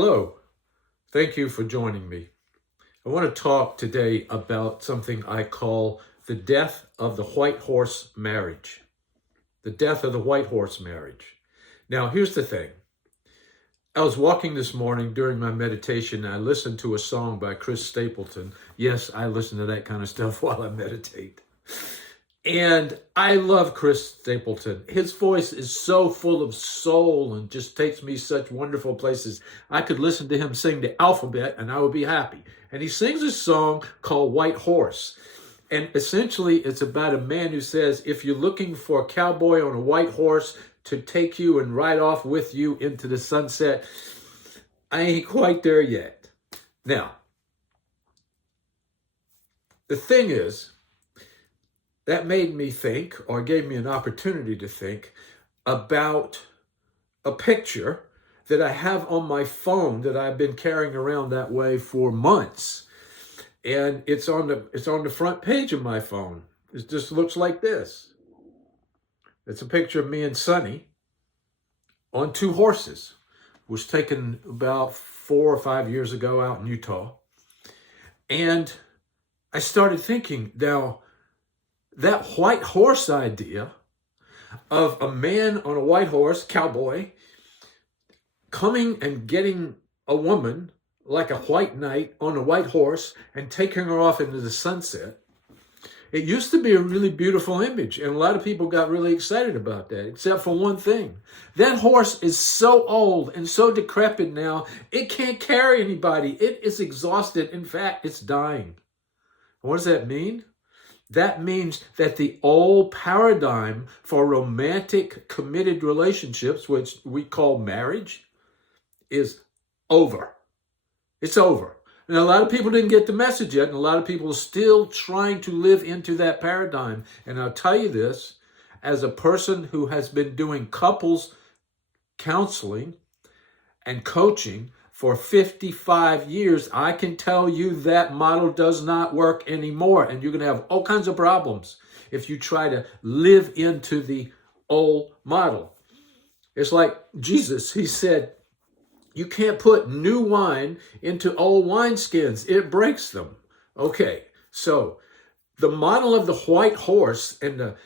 Hello, thank you for joining me. I want to talk today about something I call the death of the white horse marriage. The death of the white horse marriage. Now, here's the thing. I was walking this morning during my meditation and I listened to a song by Chris Stapleton. Yes, I listen to that kind of stuff while I meditate. And I love Chris Stapleton. His voice is so full of soul and just takes me such wonderful places. I could listen to him sing the alphabet and I would be happy. And he sings a song called White Horse. And essentially, it's about a man who says, if you're looking for a cowboy on a white horse to take you and ride off with you into the sunset, I ain't quite there yet. Now, the thing is, that made me think, or gave me an opportunity to think, about a picture that I have on my phone that I've been carrying around that way for months. And it's on the front page of my phone. It just looks like this. It's a picture of me and Sonny on two horses. It was taken about 4 or 5 years ago out in Utah. And I started thinking, now, that white horse idea of a man on a white horse, cowboy, coming and getting a woman like a white knight on a white horse and taking her off into the sunset. It used to be a really beautiful image, and a lot of people got really excited about that, except for one thing. That horse is so old and so decrepit now, it can't carry anybody. It is exhausted. In fact, it's dying. What does that mean? That means that the old paradigm for romantic committed relationships, which we call marriage, is over. It's over. And a lot of people didn't get the message yet, and a lot of people are still trying to live into that paradigm. And I'll tell you this, as a person who has been doing couples counseling and coaching for 55 years, I can tell you that model does not work anymore. And you're going to have all kinds of problems if you try to live into the old model. It's like Jesus, he said, you can't put new wine into old wineskins. It breaks them. Okay, so the model of the white horse and the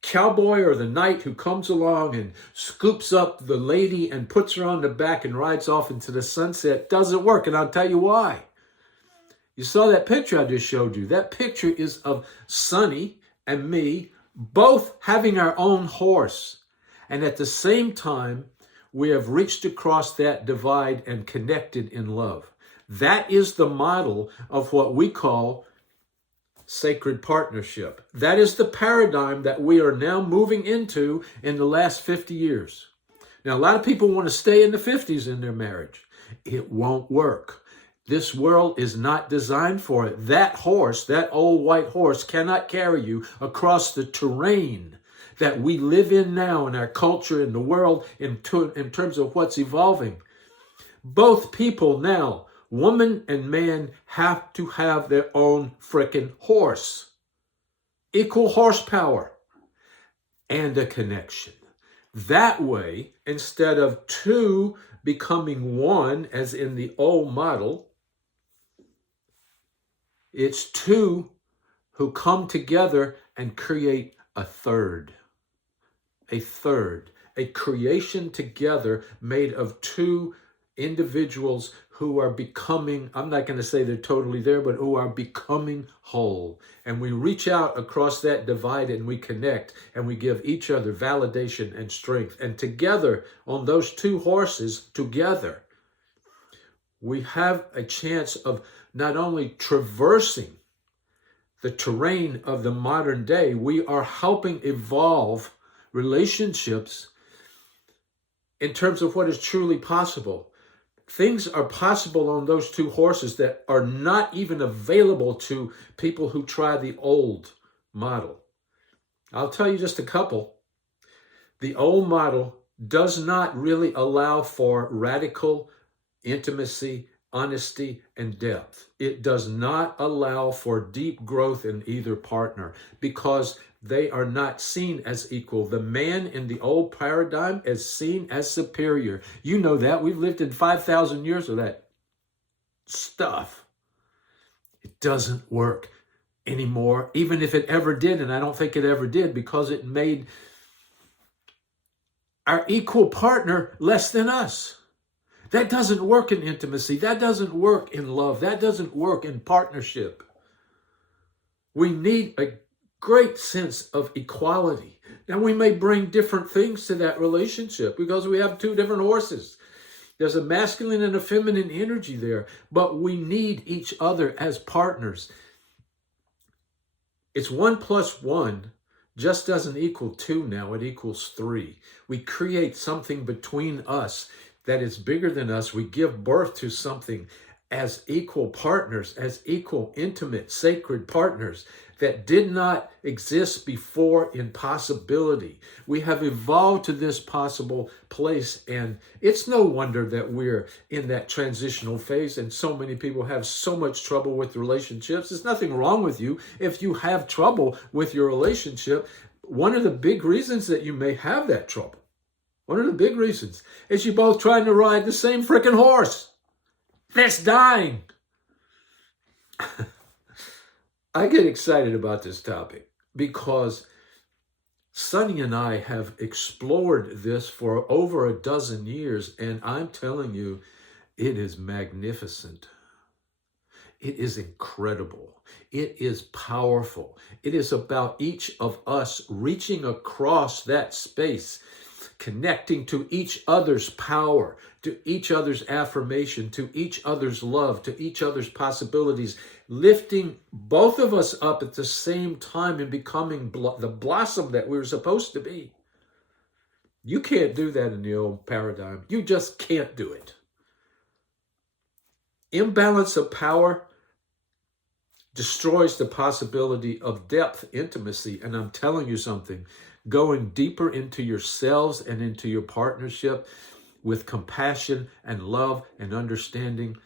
cowboy or the knight who comes along and scoops up the lady and puts her on the back and rides off into the sunset doesn't work. And I'll tell you why. You saw that picture I just showed you. That picture is of Sonny and me both having our own horse. And at the same time, we have reached across that divide and connected in love. That is the model of what we call sacred partnership. That is the paradigm that we are now moving into in the last 50 years. Now, a lot of people want to stay in the 50s in their marriage. It won't work. This world is not designed for it. That horse, that old white horse, cannot carry you across the terrain that we live in now in our culture, in the world, in terms of what's evolving. Both people now, woman and man, have to have their own frickin' horse. Equal horsepower and a connection. That way, instead of two becoming one, as in the old model, it's two who come together and create a third. A creation together made of two individuals who are becoming, I'm not going to say they're totally there, but who are becoming whole. And we reach out across that divide and we connect and we give each other validation and strength. And together, on those two horses, together, we have a chance of not only traversing the terrain of the modern day, we are helping evolve relationships in terms of what is truly possible. Things are possible on those two horses that are not even available to people who try the old model. I'll tell you just a couple. The old model does not really allow for radical intimacy, honesty, and depth. It does not allow for deep growth in either partner because they are not seen as equal. The man in the old paradigm is seen as superior. You know that. We've lived in 5,000 years of that stuff. It doesn't work anymore, even if it ever did, and I don't think it ever did, because it made our equal partner less than us. That doesn't work in intimacy. That doesn't work in love. That doesn't work in partnership. We need a great sense of equality. Now, we may bring different things to that relationship because we have two different horses. There's a masculine and a feminine energy there, but we need each other as partners. It's 1 + 1 just doesn't equal 2 now, it equals 3. We create something between us that is bigger than us. We give birth to something as equal partners, as equal, intimate, sacred partners that did not exist before in possibility. We have evolved to this possible place, and it's no wonder that we're in that transitional phase, and so many people have so much trouble with relationships. There's nothing wrong with you if you have trouble with your relationship. One of the big reasons that you may have that trouble, one of the big reasons, is you're both trying to ride the same freaking horse that's dying. I get excited about this topic because Sonny and I have explored this for over a dozen years, and I'm telling you, it is magnificent. It is incredible. It is powerful. It is about each of us reaching across that space, connecting to each other's power, to each other's affirmation, to each other's love, to each other's possibilities, lifting both of us up at the same time and becoming the blossom that we were supposed to be. You can't do that in the old paradigm. You just can't do it. Imbalance of power destroys the possibility of depth intimacy. And I'm telling you something, going deeper into yourselves and into your partnership with compassion and love and understanding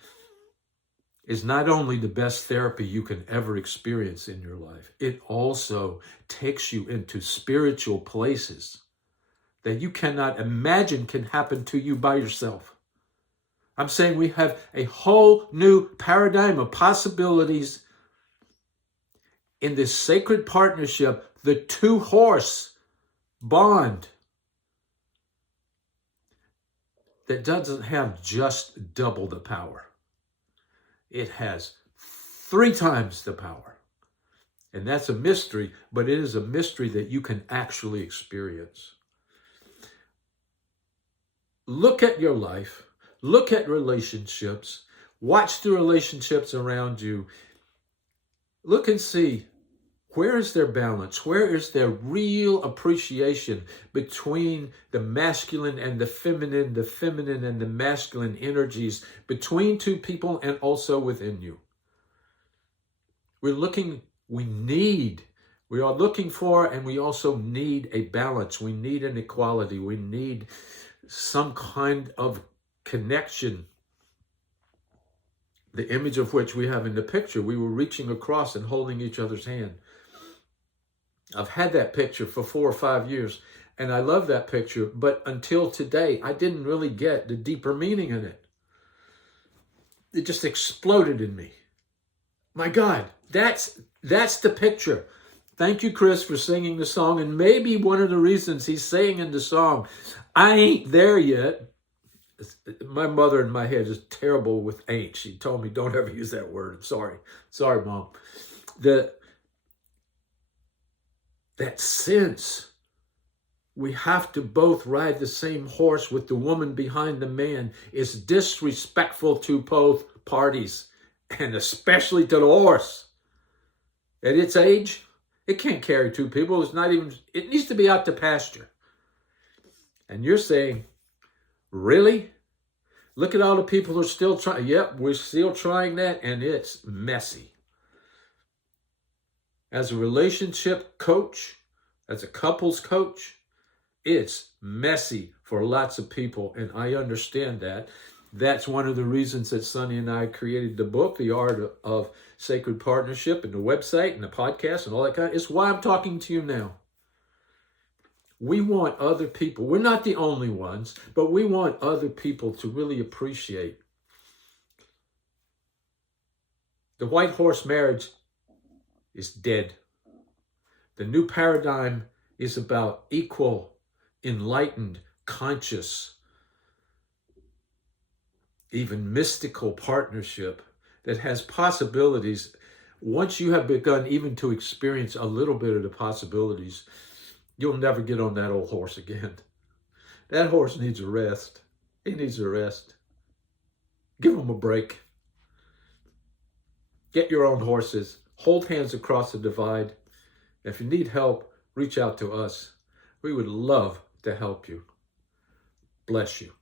is not only the best therapy you can ever experience in your life, it also takes you into spiritual places that you cannot imagine can happen to you by yourself. I'm saying we have a whole new paradigm of possibilities in this sacred partnership, the two-horse bond that doesn't have just double the power. It has 3 times the power. And that's a mystery, but it is a mystery that you can actually experience. Look at your life. Look at relationships. Watch the relationships around you. Look and see, where is their balance? Where is their real appreciation between the masculine and the feminine and the masculine energies between two people and also within you? We are looking for, and we also need a balance. We need an equality. We need some kind of connection, the image of which we have in the picture. We were reaching across and holding each other's hand. I've had that picture for 4 or 5 years, and I love that picture, but until today, I didn't really get the deeper meaning in it. It just exploded in me. My God, that's the picture. Thank you, Chris, for singing the song, and maybe one of the reasons he's saying in the song, I ain't there yet. My mother in my head is terrible with ain't. She told me don't ever use that word. I'm sorry. Sorry, Mom. That sense, we have to both ride the same horse with the woman behind the man, is disrespectful to both parties, and especially to the horse. At its age, it can't carry 2 people. It needs to be out to pasture. And you're saying, really? Look at all the people who are still trying. Yep, we're still trying that, and it's messy. As a relationship coach, as a couples coach, it's messy for lots of people, and I understand that. That's one of the reasons that Sonny and I created the book, The Art of Sacred Partnership, and the website and the podcast and all that kind of. It's why I'm talking to you now. We want other people. We're not the only ones, but we want other people to really appreciate the white horse marriage is dead. The new paradigm is about equal, enlightened, conscious, even mystical partnership that has possibilities. Once you have begun even to experience a little bit of the possibilities, you'll never get on that old horse again. That horse needs a rest. He needs a rest. Give him a break. Get your own horses. Hold hands across the divide. If you need help, reach out to us. We would love to help you. Bless you.